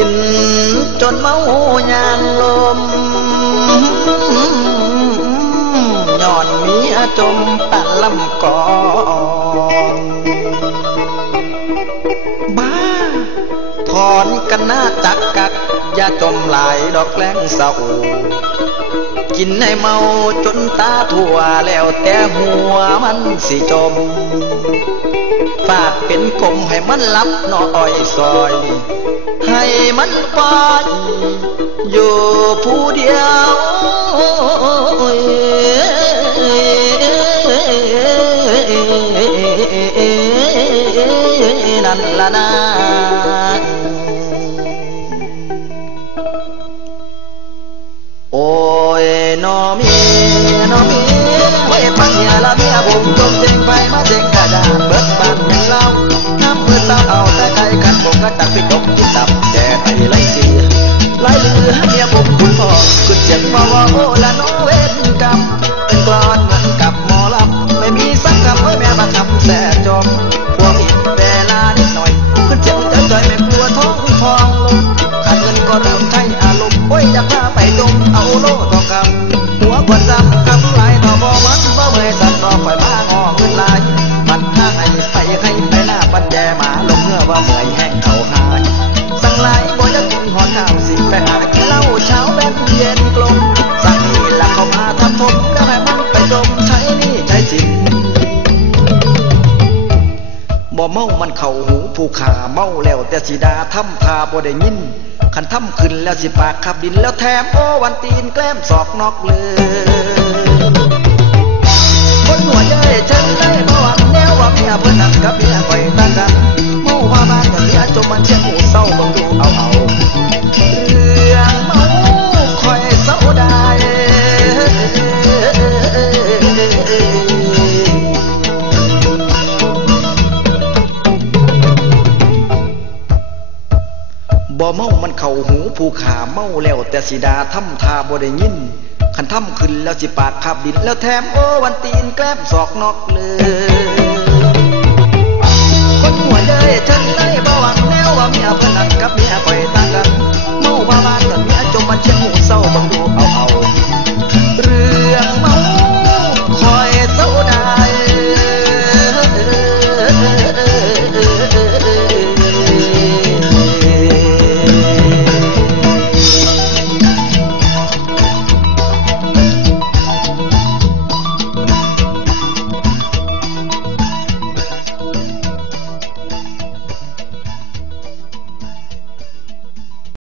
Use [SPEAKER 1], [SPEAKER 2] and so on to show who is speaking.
[SPEAKER 1] กิน จนเมาหยางลมย้อนเมียจมปันลำกองบ้าถอนกันหน้าจักกักอย่าจมหลายดอกแกล้งเศร้ากินให้เมาจนตาทั่วแล้วแต่หัวมันสิจมฟาดเป็นกลมให้มันลับน้อยซอย ให้มันไปอยู่ผู้เดีย มาทำแสจอมพวกอีกเวลานิดหน่อยขึ้นเสียงจะใจไม่กลัวท้องทองลงขาดเงินก็เริ่มใช้อารมณ์โอ้ยอยากพาไปดมเอาโลทองคำหัวควรจำคำลายต่อบ่มันบ่เมื่อยสัตว์ต่อไปมางอเงินลายมันห้าไอ้ไปให้ไปหน้าปัญแจมาลงเมื่อว่าเมื่อยแห้งเขาหายสั่งหลายบ่จะกินหอดข้าวสิไปหา เมามันเข่าหูผู้ขาเมาแล้ว แต่สีดาทำทาบ่ได้ยินขันทำขึ้นแล้วสิปากขับดินแล้วแถมโอวันตีนแกล้มศอกนอกเลยคนหัวใจฉันได้บ่หวังแนวว่าเมียเพื่อนนั่นกับเมียคอยตั้งกันเมาว่าบ้านกับเมียจมมันเชี่ยหูเศร้าเบิ่งดูเอา เมามันเข่าหูผูขาเมาแล้วแต่สีดาทำทาบ่ได้ยินขันทำขึ้นแล้วสิปากขับดินแล้วแถมโอวันตีนแกล้มศอกนอกเลย